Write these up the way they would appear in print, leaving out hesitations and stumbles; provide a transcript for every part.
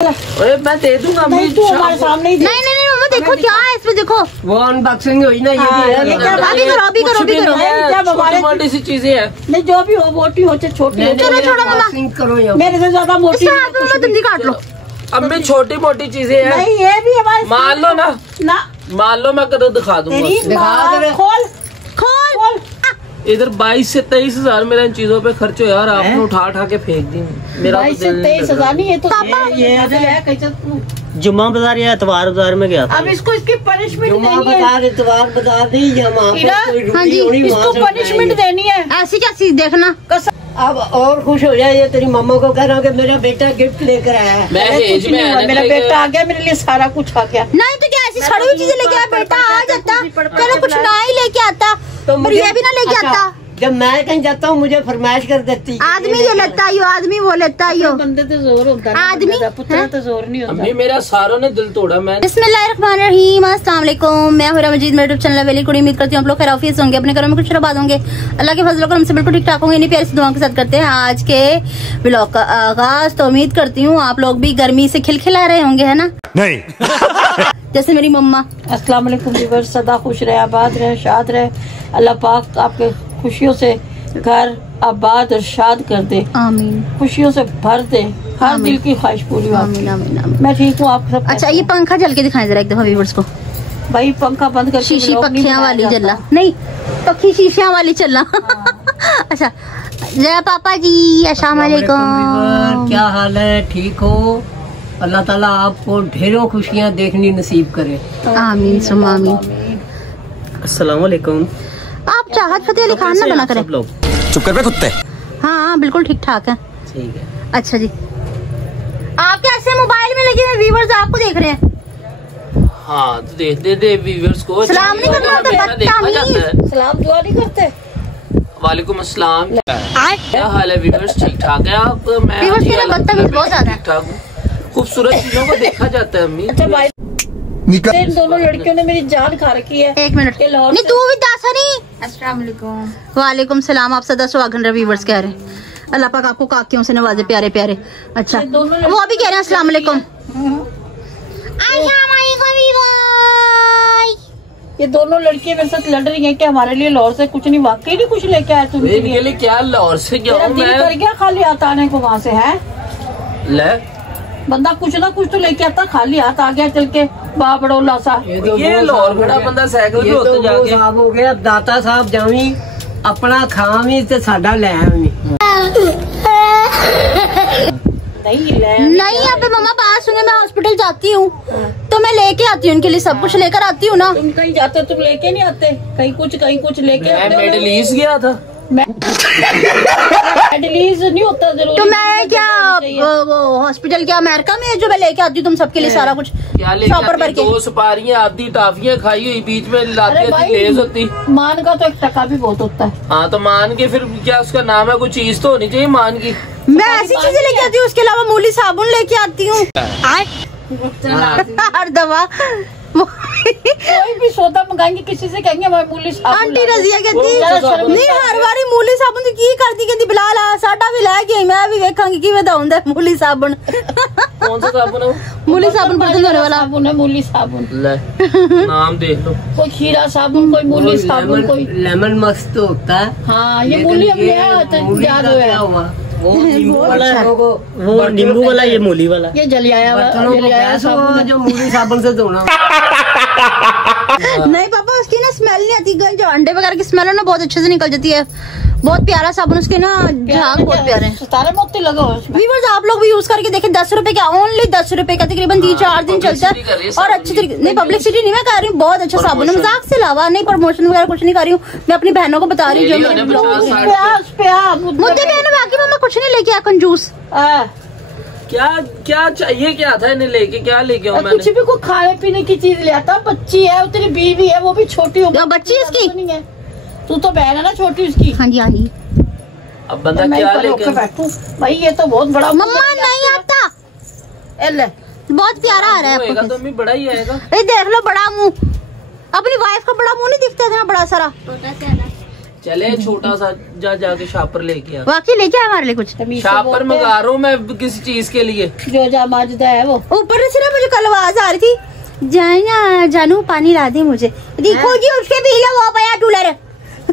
अरे मैं दे दूंगा। नहीं तू हमारे सामने ही दे। नहीं मम्मा देखो क्या है इसमें, देखो वो अनबॉक्सिंग हुई ना, अभी करो मोटी सी चीजें हैं। नहीं जो भी हो, मोटी हो चाहे छोटी हो, चलो छोड़ो मम्मा, करो मेरे से ज्यादा मोटी तुम भी काट लो। अब मैं छोटी मोटी चीजें हैं। नहीं ये भी हमारे मान लो ना, मान लो मैं करो दिखा दूंगा। खोल इधर 22 से 23 हजार मेरा इन चीजों पे खर्च हो यार, आपने उठा के फेंक दी। मेरा 22 से 23 हजार नहीं, ये तो ये जुम्मा बाजार या इतवार बाजार में गया था। अब इसको इसकी पनिशमेंट देनी है। इतवार बाजार दी हाँ जी, इसको पनिशमेंट देनी है। ऐसी क्या चीज देखना। अब और खुश हो जाए, ये तेरी मम्मा को कह रहा हूँ कि मेरा बेटा गिफ्ट लेकर आया है। मेरा बेटा आ गया, मेरे लिए सारा कुछ आ गया। नहीं तो क्या ऐसी सड़ी हुई चीजें लेके आया, बेटा आ जाता, चलो कुछ ना ही लेके आता, पर ये भी ना लेके आता। जब मैं कहीं जाता हूँ मुझे फरमाइश कर देती। आदमी ये लेता है, आदमी वो लेता है। बंदे तो जोर होता है, आदमी पुत्र तो जोर नहीं होता। अभी मेरा सारों ने दिल तोड़ा। मैं बिस्मिल्लाहिर्रहमानिर्रहीम, अस्सलाम वालेकुम, मैं हुरा मजीद, मेरे यूट्यूब चैनल वेली कुड़ी। उम्मीद करती हूँ आप लोग खैरियत होंगे, अपने घरों में कुछ आबाद होंगे, अल्लाह के फजल करम से बिल्कुल ठीक ठाक होंगे। इन्हीं प्यारी सी दुआओं के साथ करते हैं आज के व्लॉग का आगाज। तो उम्मीद करती हूँ आप लोग भी गर्मी से खिलखिला रहे होंगे, है ना? नहीं जैसे मेरी मम्मा। अस्सलाम वालेकुम व्यूअर्स, सदा खुश रहे, आबाद रहे, शाद रहे। अल्लाह पाक आपके खुशियों से घर आबाद और शाद कर दे, आमीन। खुशियों से भर दे, हर दिल की ख्वाहिश पूरी हो। आमीन आमीन आमीन। मैं ठीक हूँ, आप सब? अच्छा ये पंखा जल के दिखाएं जरा एक दफा व्यूअर्स को। भाई पंखा बंद कर, शीशी पखियां वाली चला नहीं, पखी शीशियां वाली चला। अच्छा जय पापा जी, अस्सलाम वालेकुम। क्या हाल है? ठीक हो? अल्लाह ताला आपको ढेरों खुशियाँ देखनी नसीब करे, आमीन सुम्मा आमीन। अस्सलाम वालेकुम। आप चाहत फतेह अली खान ना बना करें। सब लोग चुप कर बे कुत्ते। हाँ बिल्कुल ठीक ठाक है। ठीक है। अच्छा जी, आप कैसे मोबाइल में लगे हुए व्यूअर्स आपको देख रहे हैं? हाँ तो देख दे व्यूअर्स को। सलाम नहीं करना, सलाम दुआ नहीं करते। वालेकुम अस्सलाम। क्या हाल है व्यूअर्स? ठीक ठाक है आप? मैं बदतमीज बहुत ज्यादा ठीक ठाक हूँ। खूबसूरत चीजों को देखा जाता है अम्मी। अच्छा भाई, इन दोनों लड़कियों ने मेरी जान खा रखी है। एक मिनट नहीं, तू भी दासा नहीं। अस्सलाम वालेकुम। वालेकुम सलाम। आप सदा सुहागन रहे व्यूअर्स कह रहे हैं, अल्लाह पाक आपको काकियों से नवाजे प्यारे प्यारे। अच्छा वो अभी कह रहे हैं अस्सलाम वालेकुम। ये दोनों लड़कियां मेरे साथ लड़ रही हैं कि हमारे लिए लाहौर से कुछ नहीं, वाकई नहीं कुछ लेके आए तुम इनके लिए। क्या लाहौर से क्या दिल कर गया खाली हाथ आने को वहाँ से है। ले बंदा कुछ ना कुछ तो लेके आता, खाली हाथ आ गया चल के बाबड़ोला सा। ये लाहौर खड़ा बंदा साइकिल पे होते जाके साहब हो गया। दाता साहब जावी अपना खावी ते साडा ले आवी। नहीं अब मम्मा बात सुने, मैं हॉस्पिटल जाती हूँ तो मैं लेके आती हूँ, उनके लिए सब कुछ लेकर आती हूँ ना। तुम कहीं जाते तुम लेके नहीं आते, कहीं कुछ लेके आते। मैं मिडिल ईस्ट गया था। एटलीस्ट नहीं होता जरूर। तो मैं क्या वो हॉस्पिटल क्या अमेरिका में जो मैं लेके आती हूँ तुम सबके लिए सारा कुछ क्या लेके? दो सुपारियाँ, आधी टाफियाँ खाई हुई, बीच में लेज होती। मान का तो 1 टका भी बहुत होता है। हाँ तो मान के फिर क्या उसका नाम है, कोई चीज तो होनी चाहिए मान की। मैं ऐसी चीजें लेके आती हूँ, उसके अलावा मूली साबुन लेके आती हूँ हर दवा। कोई भी सौदा मंगाएंगे किसी से कहेंगे मूली साबुन। आंटी रजिया कहती नहीं हर बारी मूली साबुन की करती, कहती बिलाल साडा भी लै गई, मैं भी वेखांगी कि बताऊंगा मूली साबुन। कौन सा साबुन है? मूली साबुन बर्तन धोने वाला साबुन है, मूली साबुन। नाम देख लो, कोई खीरा साबुन, कोई मूली साबुन, कोई लेमन मस्त होता है। हाँ ये मूली अब याद हुआ, वो नींबू वाला, ये मूली वाला, ये जलियाया साबुन जो मूली साबुन से धोना। नहीं पापा उसकी ना स्मेल नहीं आती, जो अंडे वगैरह की स्मेल है ना बहुत अच्छे से निकल जाती है। बहुत प्यारा साबुन, उसके ना झाग बहुत प्यारे हैं। सारे मोती लगा व्यूअर्स आप लोग भी यूज करके देखें। 10 रुपए का, ओनली 10 रुपए का, तकरीबन 3-4 दिन चलता है और अच्छी तरीके। नहीं पब्लिसिटी नहीं मैं कर रही हूँ, बहुत अच्छा साबुन है, मजाक से अलावा नहीं, प्रमोशन वगैरह कुछ नहीं कर रही हूँ, मैं अपनी बहनों को बता रही हूँ। मुझे बहनों बाकी मम्मा कुछ नहीं लेके आ, कंजूस। क्या चाहिए, क्या था इन्हें लेके, क्या लेके आऊं? कुछ भी कोई खाने पीने की चीज ले आता। बच्ची है, तेरी बीवी है, वो भी छोटी हो। बच्ची इसकी नहीं है, तू तो बहन है ना छोटी उसकी। हाँ जी हाँ जी। अब बंदा क्या लेके बैठू भाई, ये तो बहुत बड़ा मम्मा नहीं आता, बहुत प्यारा आ रहा है आपको। तो बड़ा ही आएगा। देख लो बड़ा मुंह, अपनी वाइफ का बड़ा मुंह नहीं दिखता इतना बड़ा सारा। चले छोटा सा जाके शापर लेके आ। वाकई लेके आए हमारे लिए कुछ? शापर मंगा रहा हूँ मैं किसी चीज के लिए, जो जा माजदा है वो। ऊपर से ना मुझे कल आवाज आ रही थी, जाना जानू पानी ला दे मुझे। देखो जी उसके पीछे वो पया टूलर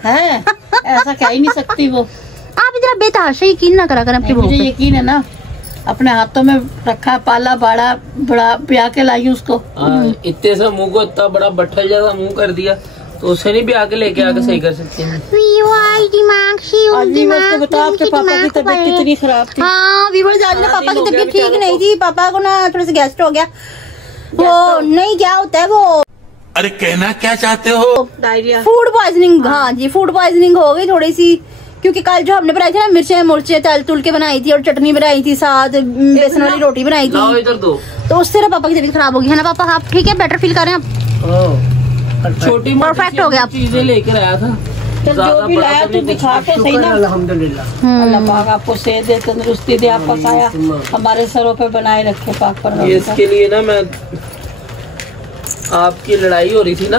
है, ऐसा कह ही नहीं सकती वो। आप इतना बेतहाशा यकीन ना करा कर अपनी मुझे बहू पे। यकीन है ना, अपने हाथों में रखा, पाला बाड़ा बड़ा ब्याह के लाई उसको। इतने से मुंह को इतना बड़ा बट्ठल जैसा मुंह कर दिया, तो उसे नहीं ब्याह के लेके आके सही कर सकते हैं। बता आपके पापा की तबीयत कितनी खराब थी। हाँ वीवर जान ने पापा की तबीयत ठीक नहीं थी, पापा को ना थोड़ा सा गेस्ट हो गया। वो नहीं क्या होता है वो, अरे कहना क्या चाहते हो? Diarrhoea, food poisoning. हाँ जी फूड पॉइजनिंग हो गई थोड़ी सी, क्योंकि कल जो हमने बनाई थी ना मिर्चें तल तुल के बनाई थी और चटनी बनाई थी, साथ बेसन वाली रोटी बनाई थी, इधर दो। तो उससे ना पापा की तबीयत खराब हो गई है ना पापा। आप ठीक है, बेटर फील कर रहे हैं आप? छोटी परफेक्ट हो गया आप। चीजें लेकर आया था, जो भी लाया तू दिखा तो सही ना। अल्हम्दुलिल्लाह। अल्लाह पाक आपको सेहत दे, तंदुरुस्ती दे, आपका साया हमारे सरों पे बनाए रखे पाक पर। इसके लिए ना मैं, आपकी लड़ाई हो रही थी ना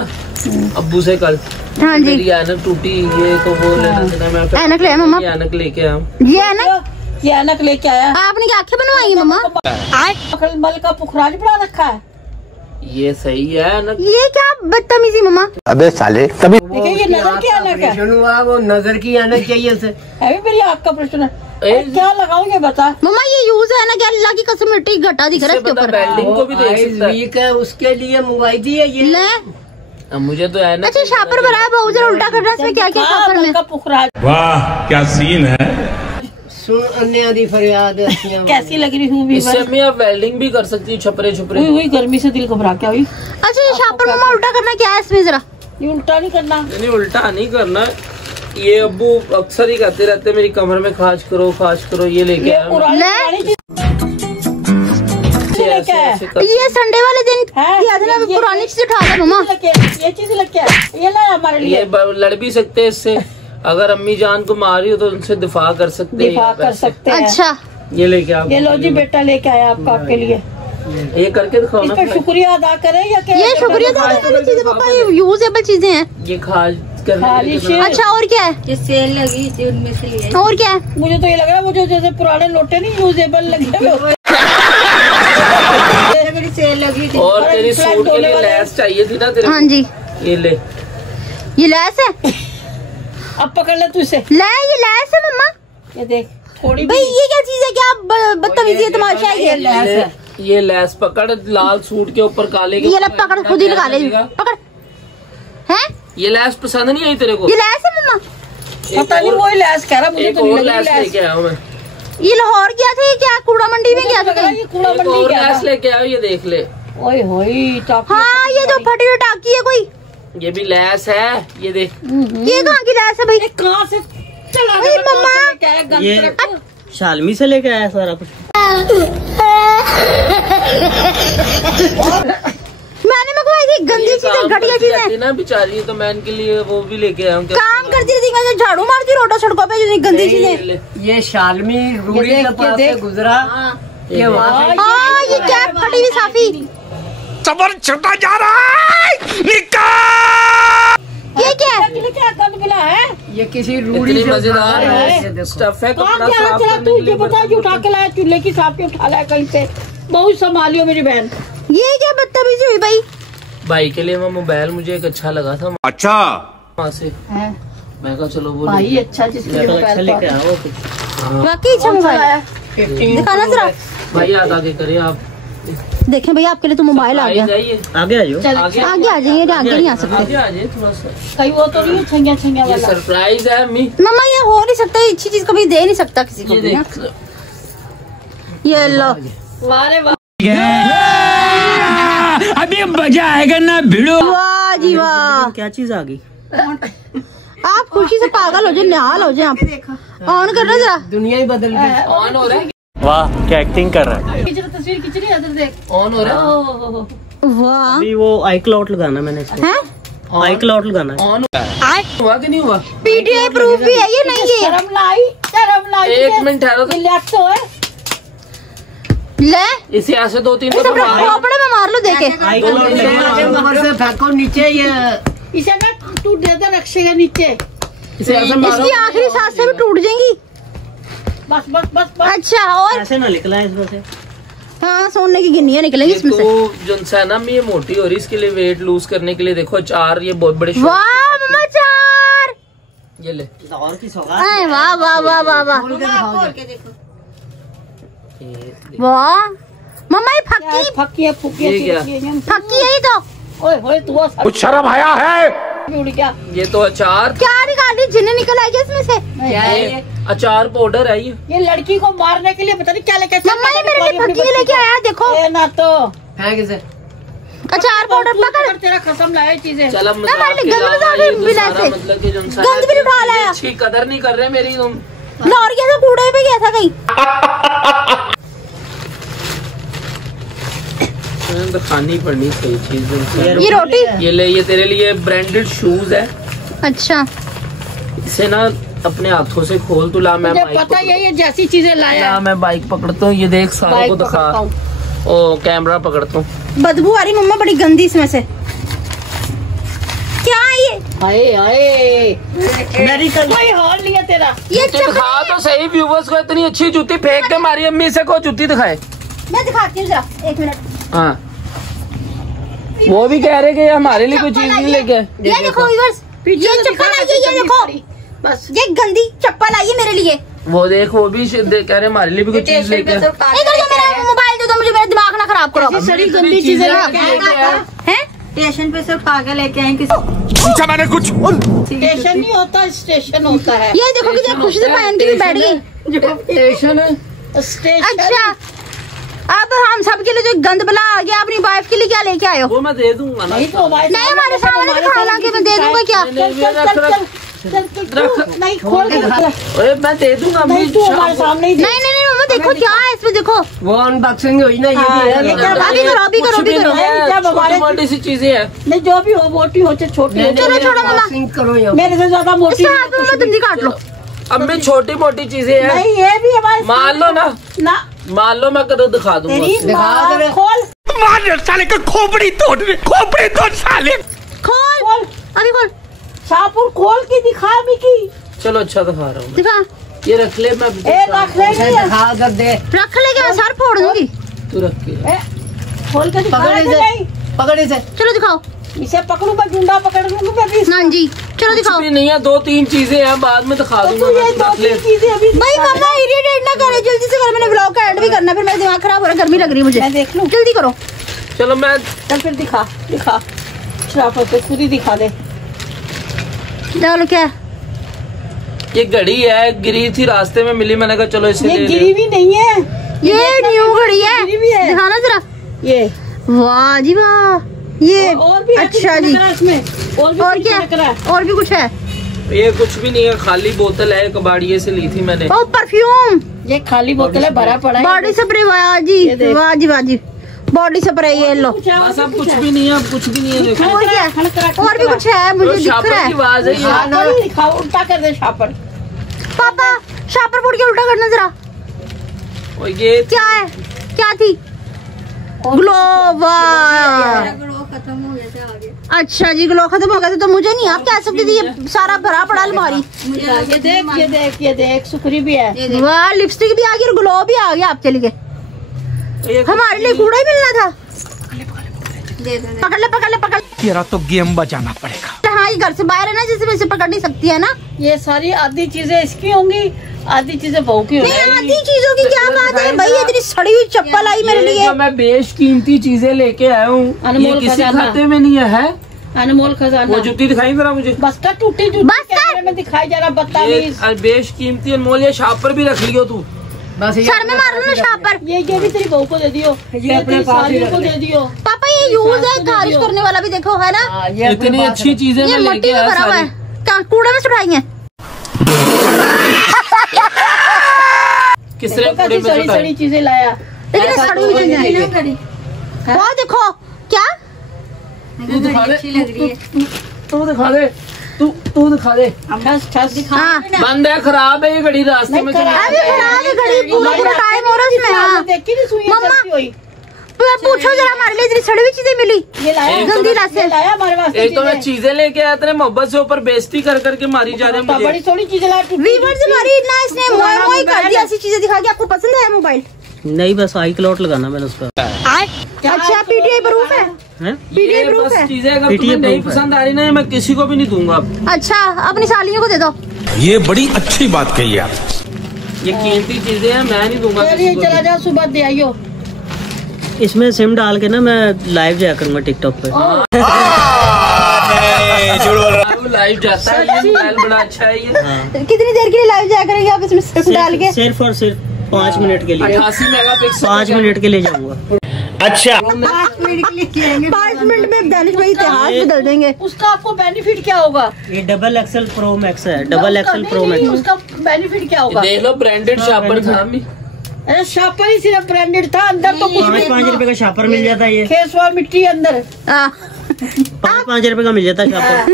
अब्बू से कल। हाँ जी मेरी ऐनक टूटी, ये तो वो लेना देना, मैं ऐनक ले आया मम्मा, ऐनक लेके आया। ये ऐनक, ये ऐनक लेके आया। आपने क्या आंखें बनवाई है मम्मा? मल का पुखराज बना रखा है। ये सही है ऐनक। ये क्या बदतमीजी मम्मा। अबे साले तभी देखिए ये नजर की ऐनक है। वो नजर की ऐनक चाहिए से। अभी मेरी आपका प्रश्न है, क्या लगाओगे बता। मम्मा ये यूज है ना, क्या अल्लाह की कसम मिट्टी घटा दिख रहा है इसके ऊपर। बेल्डिंग को भी देख सकता है। वीक है उसके लिए मंगवाई थी ये। ले अब मुझे तो ऐनक। अच्छा शापर बनाया, बहुत जरा उल्टा कर रहा है, इसमें क्या क्या शापर में? पुखराज वाह क्या सीन है। सुनने दी फरियाद कैसी लग रही हूँ? इससे मैं आप वेल्डिंग भी कर सकती हूँ, छपरे छपरे। हुई गर्मी से दिल घबरा क्या हुई। अच्छा ये शापर मम्मा उल्टा करना क्या है इसमें जरा? ये उल्टा नहीं करना। नहीं उल्टा नहीं करना, ये अब्बू अक्सर ही कहते रहते मेरी कमर में खाज करो, ये लेके आया मैं। ये संडे वाले दिन किया था ना, पुरानी चीज उठा था मम्मा। ये चीज लग ये लाया हमारे लिए। ये लड़ भी सकते हैं इससे, अगर अम्मी जान को मारी हो तो उनसे दिफा कर सकते हैं। दिफा कर सकते हैं। अच्छा ये लेके आप, ये लो जी बेटा लेके आया आपका, आपके लिए। ये करके दिखाओ ना। इसका शुक्रिया अदा करें या क्या? ये शुक्रिया अदा करने वाली चीजें पापा, ये यूजेबल चीजें हैं। ये खाज करने के लिए। अच्छा और क्या है? ये सेल लगी थी उनमें से लिए। और क्या है? मुझे तो ये लग रहा है मुझे जैसे पुराने लोटे नहीं यूजेबल लगे हुए। सेल लगी थी। और तेरी सूट के लिए लैस चाहिए थी ना तेरे? हाँ जी ये ले, ये लैस है। अब पकड़ ले तू इसे। ये लैस है मम्मा। ये देख थोड़ी भाई ये क्या चीज है? क्या बदतमीजी है तमाशा है ये? ये लैस पकड़, लाल सूट के ऊपर काले के। ये लब पकड़, खुद ही निकाले पकड़। है ये लैस पसंद नहीं आई तेरे को? ये लैस है मम्मा। पता नहीं वही लैस कह रहा, मुझे एक तो नहीं और लगी लैस लैस। लेके आया हूँ मैं। ये लाहौर गया था, ये क्या कूड़ा मंडी में गया था कहीं? ये कूड़ा एक मंडी और गया लैस था। लेके आया, ये देख ले। ओए होए टाकी। हाँ ये जो फटी हुई टाकी है कोई, ये भी लैस है, ये देख। ये कहाँ की लैस है भाई? कहाँ से चला अरे मम्मा ये शालमी से लेके आया सारा कुछ। मैंने मंगवाई थी गंदी चीजें, घटिया चीजें ना बेचारी, तो मैं इनके लिए वो भी लेके आया हूँ। काम करती थी, मैं झाड़ू मारती रोडों सड़कों पे, जो गंदी चीजें। ये शालमी रूड़ी के पास से गुजरा, ये वहाँ हाँ ये कैप फटी हुई साफी। सबर छुटा जा रहा है, निकाल। ये क्या है? क्या गंद मिला है? ये किसी रूड़ी इतनी से मजेदार उठा है, है, देखो। स्टफ है, कहाँ कपड़ा क्या साफ चला करने तू? के ये लिए बता जो उठा के लाया, चूल्हे की साफ के उठा लाया कहीं से। बहुत संभालियो मेरी बहन। ये क्या बदतमीजी हुई भाई? भाई के लिए मैं मोबाइल, मुझे एक अच्छा लगा था अच्छा वहाँ से, है मैं कहा चलो वो भाई ले। अच्छा जिसके तो मोबाइल अच्छा लेके पर- आओ कुछ। वाकई अच्छा मोबाइल है, 15 दिखाना जरा। भाई याद आगे करिए आप। देखें भैया आपके लिए तो मोबाइल आ गया। जाइए आगे आइयो। चल आगे आगे आ जाइए, आगे नहीं आ सकते। आगे आ जाइए थोड़ा सा। कहीं वो तो नहीं छंगिया छंगिया ये वाला। सरप्राइज है अम्मी, मम्मा ये हो नहीं सकता, ये अच्छी चीज कभी दे नहीं सकता किसी को ये भी ना। देख। ये लो वाह रे वाह। अभी मजा आएगा ना भिड़ो। वाह जी वाह, क्या चीज आ गई? आप खुशी से पागल हो जाए, निहाल हो जाए आप। ऑन करना जरा। दुनिया ही बदल गई। ऑन हो रहा है, वाह क्या एक्टिंग कर रहा है। खींच रहा, तस्वीर खींच रही है, इधर देख। ऑन हो रहा है, ओहो, वाह अभी वो आई क्लाउड लगाना मैंने इसको। है आई क्लाउड लगाना है। ऑन हुआ कि नहीं हुआ? पीटीआई प्रूफ भी है ये, नहीं है शर्म लाई एक मिनट ठहरो तो। रिलैक्स हो है। ले इसे ऐसे 2-3 इसे अपने खोपड़े में मार लो देखे। आई क्लाउड ऊपर से फेंको नीचे, ये इसे ना तू दे दे रखेगा नीचे। इसे ऐसे मारो। इसकी आखिरी सांस से भी टूट जाएंगी। बस बस बस बस। अच्छा और ऐसे ना निकला है इसमें से। हाँ सोने की गिन्नियाँ निकलेंगी इसमें से। तो जो सा है ना ये मोटी हो रही है, इसके लिए वेट लूज करने के लिए देखो अचार ये बहुत बड़े वाह मम्मा अचार, ये ले। लाहौर की सौगात। वाह वाह वाह वाह वाह वाह मम्मा ये फक्की फक्की है फुक्की ये क्या? फक्की है ये तो। ओए होए तू कुछ शर्म आया है? उड़ गया। ये तो अचार क्या निकाल रही, जिन्हें निकल आएगी इसमें से। क्या है ये? अचार पाउडर है ये लड़की को मारने के लिए पता नहीं क्या लेके। मम्मा ये मेरे लिए फक्की लेके आया देखो। ये ना तो फेंक इसे। अचार पाउडर पकड़। तेरा कसम लाया चीजें। चल अब मैं मजाक के गंद अलावा में ये तो बिना सारा से। मतलब कि जो सा गंद भी उठा लाया। अच्छी कदर नहीं कर रहे मेरी तुम। लाहौर गया था, कूड़े पे गया था कहीं। तो खानी पड़नी सही चीज। ये रोटी। ये ले, ये तेरे लिए ब्रांडेड शूज है। अच्छा इसे ना अपने हाथों से खोल तू। ला मैं मुझे बाइक पता है ये जैसी चीजें लाया। ला मैं बाइक पकड़ता हूँ। ये देख सारों बाइक को दिखा। पकड़ता हूँ। ओ कैमरा पकड़ता हूँ। बदबू आ रही मम्मा बड़ी गंदी इसमें से। क्या है ये? हाय हाय मेरी तो कोई हाल नहीं है तेरा। ये जूती दिखा तो सही व्यूवर्स को। इतनी अच्छी जूती फेंक के मारी अम्मी से को जूती दिखाए। मैं दिखाती हूँ जरा, एक मिनट। हाँ वो भी कह रहे कि हमारे लिए कोई चीज नहीं लेके आए। ये देखो व्यूअर्स, ये चप्पल आई है, ये देखो बस ये गंदी चप्पल आई है मेरे लिए। वो देख वो भी कह रहे हमारे लिए भी कोई चीज लेके आए। इधर जो मेरा मोबाइल दे दो मुझे, मेरा दिमाग ना खराब करो। सारी गंदी चीजें हैं? स्टेशन पे सिर्फ आगे लेके आए किसी। पूछा मैंने कुछ? स्टेशन नहीं होता, स्टेशन होता है। ये देखो कितनी खुशी से पहन के भी बैठ गई। स्टेशन है। स्टेशन। अच्छा अब हम सब के लिए जो गंद बला आ गया, अपनी वाइफ के लिए क्या लेके आए हो? वो मैं दे दूंगा ना। नहीं तो हमारे नहीं हमारे सामने दिखा ला के मैं दे दूंगा क्या? नहीं खोल के रख। अरे मैं दे दूंगा। नहीं तू हमारे सामने ही दे। नहीं नहीं नहीं मम्मा देखो क्या है इसमें, देखो वो अनबॉक्सिंग हुई ना, ये हाँ, भी ये है। क्या अभी करो अभी करो अभी करो। जब हमारे- छोटी मोटी सी चीजें हैं। नहीं जो भी हो, मोटी हो चाहे छोटी हो, चलो छोड़ो मम्मा, अनबॉक्सिंग करो यहाँ। मेरे से ज्यादा मोटी इसके हाथ में मम्मा तुम काट लो। अम्मी छोटी मोटी चीजें हैं। नहीं ये भी हमारे मान लो ना, ना मान लो मैं कदर दिखा दूंगा। तेरी दिखा माँ दे। खोल मार साले का खोपड़ी तोड़ साले। खोल अभी खोल, शाहपुर खोल के दिखा मिकी। चलो अच्छा दिखा रहा हूँ। दिखा। ये रख ले। मैं एक रख ले इसे दिखा कर दे। रख ले क्या, सर फोड़ दूंगी। तू रख के। खोल के दिखा पकड़ रहा इसे, नहीं। पकड़ इसे। चलो दिखाओ। इसे पकड़ू मैं, डंडा पकड़ लूंगी मैं भी। ना जी चलो कुछ दिखाओ। भी नहीं है, दो तीन चीजें हैं बाद में दिखा तो दूंगा। तू ये मैं दो रख ले। तीन चीजें अभी भाई मम्मा इरिटेट ना करे, जल्दी से करो, मैंने ब्लॉग का एंड भी करना, फिर मेरा दिमाग खराब हो रहा है, गर्मी लग रही है मुझे। मैं देख लूं। जल्दी करो। चलो मैं चल फिर दिखा दिखा, शराफत से खुद ही दिखा दे। चलो क्या ये घड़ी है, गिरी थी रास्ते में मिली, मैंने कहा चलो इसे ये ले गिरी भी नहीं है, ये न्यू घड़ी गिरी भी है, है। दिखाना जरा। ये वाह जी वाह, ये और भी है कुछ अच्छा जी। लग रहा है इसमें, और भी और कुछ क्या, लग रहा है। और भी कुछ है? ये कुछ भी नहीं है, खाली बोतल है, कबाड़िए से ली थी मैंने। ओ परफ्यूम, ये खाली बोतल है, भरा पड़ा है। Body spray. वाह जी ये देख। वाह जी वाह जी, बॉडी स्प्रे ये लो। कुछ है, और बस अब भी कुछ है। भी नहीं है, अब कुछ भी नहीं है। देखो और क्या, और भी कुछ है मुझे तो दिख शापर रहा की है। आवाज है ये। शापर ही दिखा, उल्टा कर दे शापर। पापा शापर फोड़ के उल्टा करना जरा। और ये क्या है, क्या थी? ग्लो। वाह खत्म हो गया था आगे। अच्छा जी, ग्लो खत्म हो गया था तो मुझे नहीं आप कह सकती थी, ये सारा भरा पड़ा अलमारी। ये देख ये देख ये देख, सुखरी भी है। वाह लिपस्टिक भी आ गई और ग्लो भी आ गया आपके लिए। ये हमारे लिए कूड़ा ही मिलना था। दे दो पकड़ ले पकड़ ले पकड़ तेरा तो गेम बजाना पड़ेगा। ले। हाँ ये घर से बाहर है ना, जिससे वैसे पकड़ नहीं सकती है ना। ये सारी आधी चीजें इसकी होंगी, आधी चीजें बहू की नहीं होंगी। आधी चीजों की क्या बात है भाई, इतनी सड़ी हुई चप्पल आई मेरे ये लिए। जो मैं बेशकीमती चीजें लेके आया हूँ, ये अनमोल किसी खजाना। खाते में नहीं है। अनमोल खजाना। वो जूती दिखाई जरा मुझे। बस कर, टूटी जूती बस कर। कैमरे में दिखाई जा रहा, ये बदतमीज। बेशकीमती अनमोल, ये शापर भी रख लियो तू। बस ये सर में मारो ना शापर। ये भी तेरी बहू को दे दियो, ये अपने तेरी पास ही साली रख को ले। दे दियो। पापा ये यूज है, खारिज करने वाला भी देखो है ना, हाँ, ये अपने इतनी पास अच्छी रख। चीजें ये मैं मट्टी लेके में आया भरा हुआ है। सारी। क्या कूड़े में सुटाई है? किसने देखो कूड़े कैसी में सड़ी सुटाई? सड़ी चीजें लाया। लेकिन ऐसा सड़ी तो हुई हो चीजें नहीं हैं। है। वो देखो क्या, तू दिखा दे, अच्छी लग रही है। तू दिखा दे, तू दिखा दे। ठस ठस हाँ बंद है, खराब है ये घड़ी, रास्ते में नहीं, खराब अभी खराब है घड़ी, पूरा पूरा टाइम हो रहा है इसमें। हाँ देखी नहीं सुई मम्मा। चलती हुई। पूछो जरा हमारे लिए इतनी सड़ी हुई चीजें मिली। ये लाया गंदीला से लाया हमारे वास्ते। एक तो मैं चीजें लेके आया तेरे मोहब्बत से ऊपर बेइज्जती कर करके मारी जा रही है बड़ी मुझे। थोड़ी चीजें ला। व्यूअर्स हमारी इतना इसने मोई कर दिया, ऐसी चीजें दिखा के। आपको पसंद है मोबाइल? नहीं, बस आई क्लाउड लगाना मैंने उस पर। अच्छा पीटीआई प्रूफ है? ये बस चीजें अगर तुम्हें नहीं पसंद आ रही ना, मैं किसी को भी नहीं दूंगा। अच्छा अपनी सालियों को दे दो। ये बड़ी अच्छी बात कही आप। ये कीमती चीजें हैं, मैं नहीं दूंगा। चलिए चला जाओ, सुबह दे आइयो। इसमें सिम डाल के ना मैं लाइव जाया करूंगा टिकटॉक पे। लाइव जाता है ये मोबाइल, बड़ा अच्छा है ये। कितनी देर के लिए लाइव जाया करेंगे आप इसमें सिम डाल के? सिर्फ और सिर्फ 5 मिनट के लिए। 88 मेगापिक्सल 5 मिनट के लिए जाऊंगा। अच्छा 5 मिनट में दानिश भाई इतिहास बदल देंगे। उसका आपको बेनिफिट क्या होगा? ये डबल एक्सल प्रो मैक्स है, डबल एक्सल प्रो मैक्स। उसका बेनिफिट क्या होगा? देख लो, ब्रांडेड शापर था। अरे शापर ही सिर्फ ब्रांडेड था, अंदर तो कुछ 5 रुपए का शापर मिल जाता है। ये खेसवा मिट्टी अंदर 5 रुपए का मिल जाता है शापर।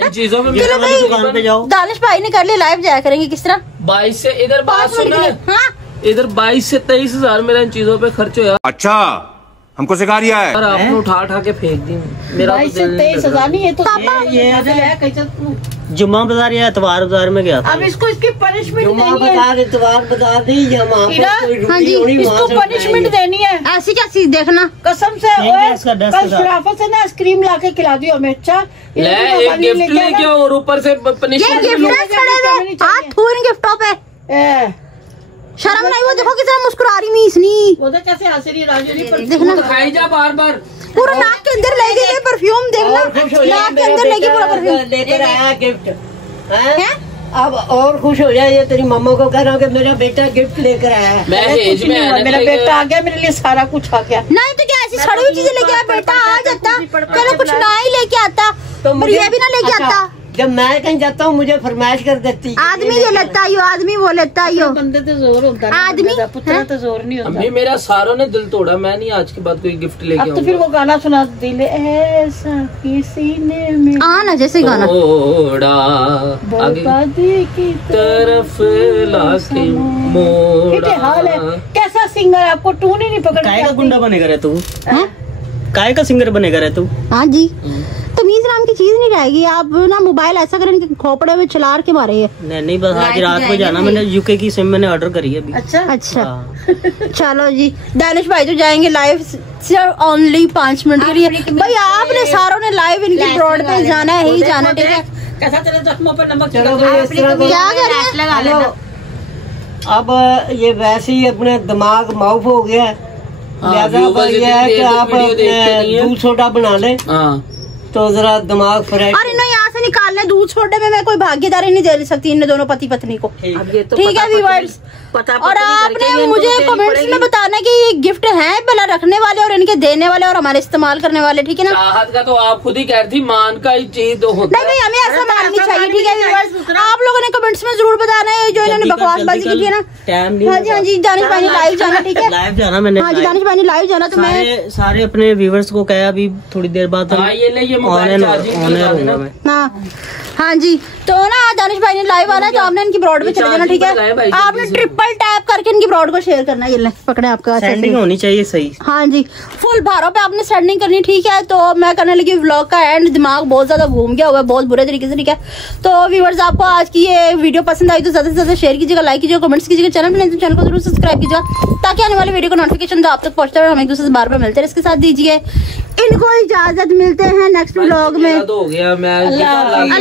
इन चीजों में दुकान पे जाओ। दानिश भाई ने कर लिया, लाइव जाया करेंगे किस तरह? 22 से इधर बात 5 मिनट सुना, के लिए। हाँ? इधर 22 से 23 हजार मेरा इन चीजों पे खर्च हुआ। अच्छा हमको सिखा रिया है। और आपने उठा उठा के फेंक दी। मेरा 22 से 23 हजार नहीं है तो ये है कैसे? जुम्मा बाजार या इतवार बाजार में गया था। अब इसको इसकी पनिशमेंट जुम्मा देनी है। बाजार इतवार बता दी जमा हाँ जी, इसको पनिशमेंट देनी है ऐसी क्या चीज देखना। कसम से। ठीक है, इसका 10 कल हजार। शराफत से ना आइसक्रीम ला के खिला दियो हमें। अच्छा ले एक गिफ्ट लेके आओ और ऊपर से ये पनिशमेंट भी गिफ्ट लो। है खड़े हुए, हाथ थू इन गिफ्टों पे। शर्म नहीं? वो देखो किस तरह मुस्कुरा रही मीसनी। वो तो कैसे हंस रही है राजू पर देखना तो खाई जा बार बार। पूरा नाक के अंदर ले गए परफ्यूम। देखना नाक के अंदर ले गए पूरा परफ्यूम। लेकर आया गिफ्ट हैं? अब और खुश हो जाए। ये तेरी मम्मा को कह रहा हूँ कि मेरा बेटा गिफ्ट लेकर आया है। मैं हेज में आया मेरा बेटा आ गया, मेरे लिए सारा कुछ आ गया। नहीं तो क्या ऐसी सड़ी हुई चीजें लेके आया? बेटा आ जाता, चलो कुछ ना ही लेके आता, पर ये भी ना लेके आता। जब मैं कहीं जाता हूँ मुझे फरमाइश कर देती। आदमी ये लेता ही हो, आदमी वो लेता ही हो। बंदे तो जोर होता है, आदमी पुत्र तो जोर नहीं होता। अम्मी मेरा सारों ने दिल तोड़ा, मैं नहीं आज के बाद कोई गिफ्ट लेके अब तो फिर वो गाना सुना, दिल ऐसा किसी ने में ना जैसे गाना तोड़ा आगे बर्बादी की तरफ लाके कितने हाल है। मोड़ा। कैसा सिंगर है, आपको टून ही नहीं पकड़ काय का गुंडा बनेगा रे तू? हैं? काय का सिंगर बनेगा रे तू? हाँ जी, तमीज नाम की चीज नहीं रहेगी। आप ना मोबाइल ऐसा करें कि खोपड़े में चलार के मारे है। नहीं बस आज रात को जाना। मैंने यूके की सिम मैंने ऑर्डर करी है अभी। अच्छा हाँ। चलो जी, दानिश भाई तो जाएंगे लाइव सिर्फ ओनली 5 मिनट के लिए। भाई आपने सारों ने लाइव इनकी ब्रॉड पे जाना है ही जाना, ठीक है? कैसा तेरे जख्मों पर नमक चलो भाई इस तरह को- क्या कर रहे हैं? हेलो, अब ये वैसे ही अपने दिमाग माउफ हो गया है। लिहाजा व्यूवर्स अब ये है कि इतनी आप वीडियो देखते नहीं अपने है। दूध सोडा बना लें हाँ तो जरा दिमाग फ्रेश। और इन्हें यहाँ से निकालने दूध छोड़ने में मैं कोई भागीदारी नहीं दे सकती इन दोनों पति पत्नी को। अब ये तो ठीक है व्यूअर्स, और आपने मुझे कमेंट्स में बताना कि ये गिफ्ट है भला रखने वाले और इनके देने वाले और हमारे इस्तेमाल करने वाले, ठीक है ना? चाहत का तो आप खुद ही कह रही थी, मान का ही चीज तो होता नहीं हमें ऐसा माननी चाहिए, ठीक है व्यूअर्स? आप लोगों ने कमेंट्स में जरूर बताना है जो इन्होंने बकवासबाजी की थी ना। हाँ जी दानिश भाई ने लाइव जाना, ठीक है? लाइव जाना मैंने। हाँ जी दानिश भाई ने लाइव जाना, तो मैं सारे अपने व्यूवर्स को कहा अभी थोड़ी देर बाद हाँ, ये ले ये मोबाइल चार्जिंग ऑनलाइन रहूंगा मैं। हाँ जी, तो ना दानिश भाई ने लाइव आना है तो आपने इनकी ब्रॉड पे चले जाना, ठीक है? आपने ट्रिपल टैप करके इनकी ब्रॉड को शेयर करना है। ये ले पकड़े आपका सेंडिंग होनी चाहिए सही। हाँ जी, फुल भारों पे आपने सेंडिंग करनी, ठीक है? तो मैं करने लगी व्लॉग का एंड, दिमाग बहुत ज्यादा घूम गया हुआ है बहुत बुरे तरीके से, ठीक है? तो व्यूअर्स आपको आज की ये वीडियो पसंद आई तो ज्यादा से ज्यादा शेयर कीजिएगा, लाइक कीजिएगा, कमेंट्स कीजिएगा, चैनल पर नहीं तो चैनल को जरूर सब्सक्राइब कीजिएगा ताकि आने वाले वीडियो का नोटिफिकेशन तो आप तक पहुंचता है। हम एक दूसरे से बार बार मिलते हैं, इसके साथ दीजिए इनको इजाजत, मिलते हैं नेक्स्ट व्लॉग में। हो गया मैं अल्लाह हाफिज।